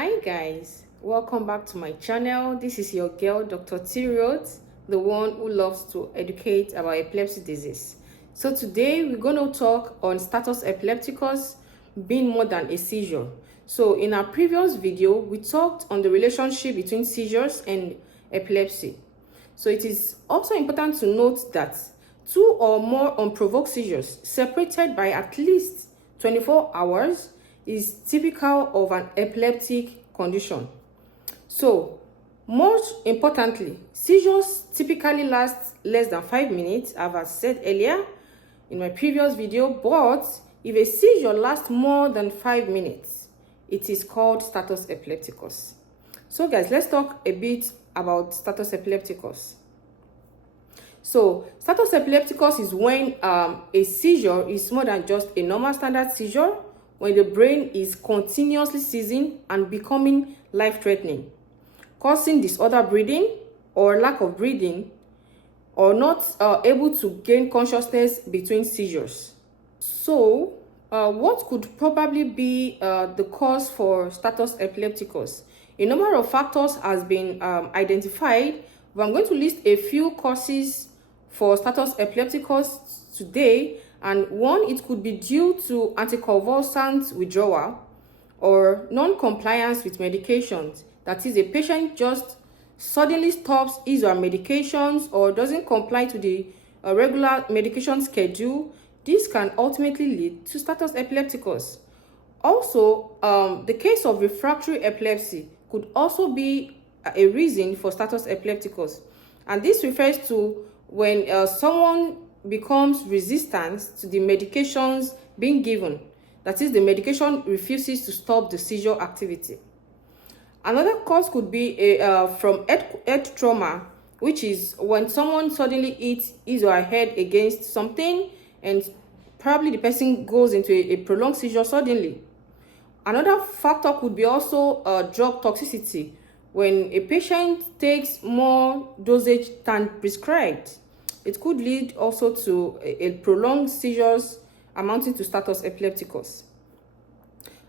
Hi guys, welcome back to my channel. This is your girl Dr. Tirot, the one who loves to educate about epilepsy disease. So today we're going to talk on status epilepticus being more than a seizure. So in our previous video we talked on the relationship between seizures and epilepsy. So it is also important to note that 2 or more unprovoked seizures separated by at least 24 hours is typical of an epileptic condition. So, most importantly, seizures typically last less than 5 minutes, as I said earlier in my previous video, but if a seizure lasts more than 5 minutes, it is called status epilepticus. So guys, let's talk a bit about status epilepticus. So, status epilepticus is when a seizure is more than just a normal standard seizure, when the brain is continuously seizing and becoming life-threatening, causing disordered breathing or lack of breathing, or not able to gain consciousness between seizures. So, what could probably be the cause for status epilepticus? A number of factors has been identified, but I'm going to list a few causes for status epilepticus today. And one, it could be due to anticonvulsant withdrawal or non-compliance with medications. That is, a patient just suddenly stops his or her medications or doesn't comply to the regular medication schedule. This can ultimately lead to status epilepticus. Also, the case of refractory epilepsy could also be a reason for status epilepticus. And this refers to when someone becomes resistant to the medications being given. That is, the medication refuses to stop the seizure activity. Another cause could be from head trauma, which is when someone suddenly hits his or her head against something and probably the person goes into a prolonged seizure suddenly. Another factor could be also drug toxicity, when a patient takes more dosage than prescribed. It could lead also to a prolonged seizures amounting to status epilepticus.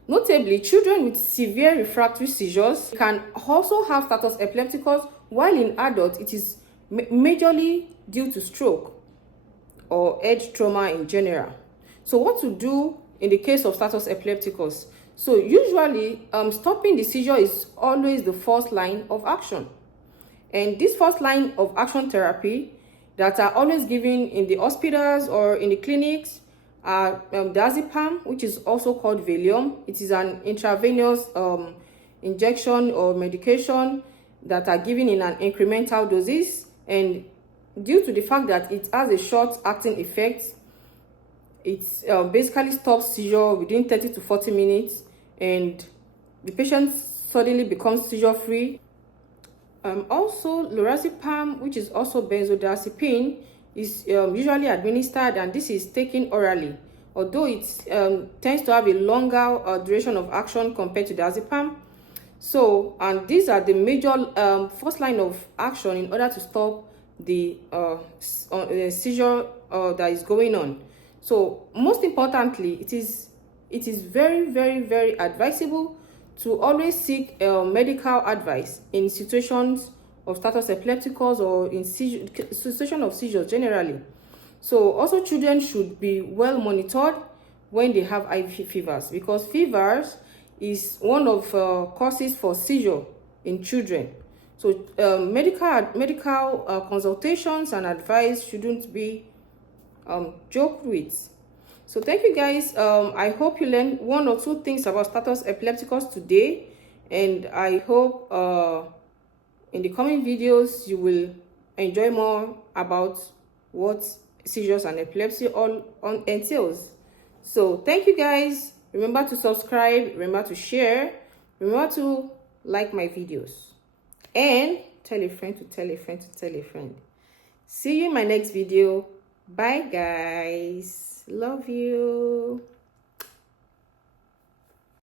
Notably, children with severe refractory seizures can also have status epilepticus, while in adults it is majorly due to stroke or head trauma in general. So what to do in the case of status epilepticus? So usually stopping the seizure is always the first line of action. And this first line of action therapy that are always given in the hospitals or in the clinics are diazepam, which is also called Valium. It is an intravenous injection or medication that are given in an incremental doses, and due to the fact that it has a short acting effect, it basically stops seizure within 30 to 40 minutes and the patient suddenly becomes seizure free. Also, lorazepam, which is also benzodiazepine, is usually administered, and this is taken orally, although it tends to have a longer duration of action compared to diazepam. So, and these are the major first line of action in order to stop the seizure that is going on. So, most importantly, it is very advisable to always seek medical advice in situations of status epilepticus or in situation of seizures generally. So also children should be well monitored when they have IV fevers, because fevers is one of causes for seizure in children. So medical consultations and advice shouldn't be joked with. So thank you guys. I hope you learned 1 or 2 things about status epilepticus today, and I hope in the coming videos you will enjoy more about what seizures and epilepsy all entails. So thank you guys. Remember to subscribe, remember to share, remember to like my videos, and tell a friend to tell a friend to tell a friend. See you in my next video. Bye guys. Love you.